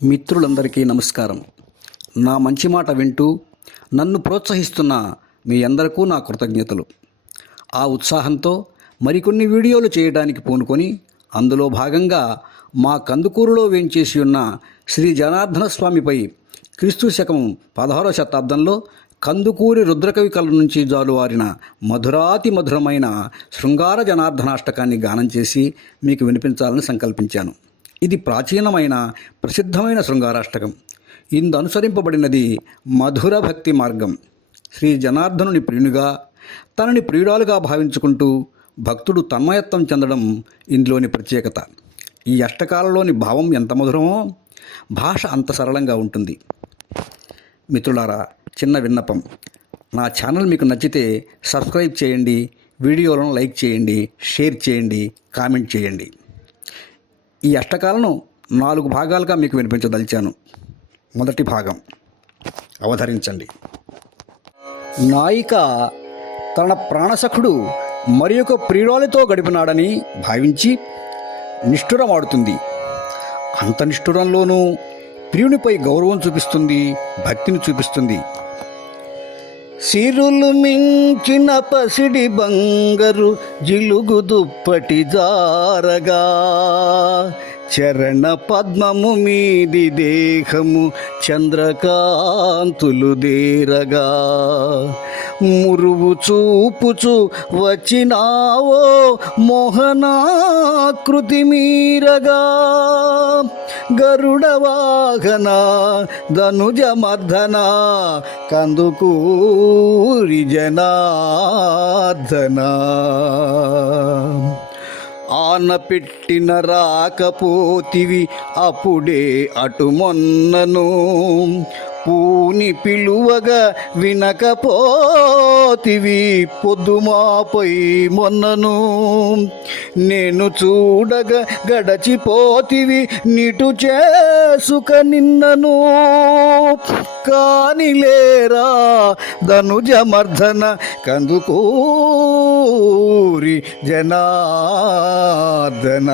మిత్రులందరికీ నమస్కారం. నా మంచి మాట వింటూ నన్ను ప్రోత్సహిస్తున్న మీ అందరికీ నా కృతజ్ఞతలు. ఆ ఉత్సాహంతో మరికొన్ని వీడియోలు చేయడానికి పూనుకొని అందులో భాగంగా మా కందుకూరులో వేంచేసి ఉన్న శ్రీ జనార్దన స్వామిపై క్రీస్తు శకం 16వ శతాబ్దంలో కందుకూరి రుద్రకవి కళ నుంచి జాలువారిన మధురాతి మధురమైన శృంగార జనార్దనాష్టకాన్ని గానం చేసి మీకు వినిపించాలని సంకల్పించాను. ఇది ప్రాచీనమైన ప్రసిద్ధమైన శృంగారాష్టకం. ఇందు అనుసరింపబడినది మధుర భక్తి మార్గం. శ్రీ జనార్దనుని ప్రియునిగా తనని ప్రియురాలుగా భావించుకుంటూ భక్తుడు తన్మయత్వం చెందడం ఇందులోని ప్రత్యేకత. ఈ అష్టకాలలోని భావం ఎంత మధురమో భాష అంత సరళంగా ఉంటుంది. మిత్రులారా, చిన్న విన్నపం. నా ఛానల్ మీకు నచ్చితే సబ్స్క్రైబ్ చేయండి, వీడియోలను లైక్ చేయండి, షేర్ చేయండి, కామెంట్ చేయండి. ఈ అష్టకాలను 4 భాగాలుగా మీకు వినిపించదలిచాను. మొదటి భాగం అవతరించండి. నాయిక తన ప్రాణసఖుడు మరి ఒక ప్రియురాలితో గడిపినాడని భావించి నిష్ఠురమాడుతుంది. అంత నిష్ఠురంలోనూ ప్రియునిపై గౌరవం చూపిస్తుంది, భక్తిని చూపిస్తుంది. సిరులు మించిన పసిడి బంగరు జిలుగు దుప్పటి జారగా, చరణ పద్మము మీది దేహము చంద్రకాంతులు దేరగా, మురువు చూపుచు వచ్చినావో మోహనాకృతి మీరగా, గరుడ వాహన ధనుజ మర్దన కందుకూరి జనార్దన, ఆనపెట్టిన రాకపోతివి అప్పుడే అటు మొన్నను, పూని పిలువగా వినకపోతివి పొద్దుమాపై మొన్నను, నేను చూడగా గడచిపోతివి నిటు చేసుక నిన్నను, కానిలేరా ధనుజ మర్దన కందుకూరి జనార్దన.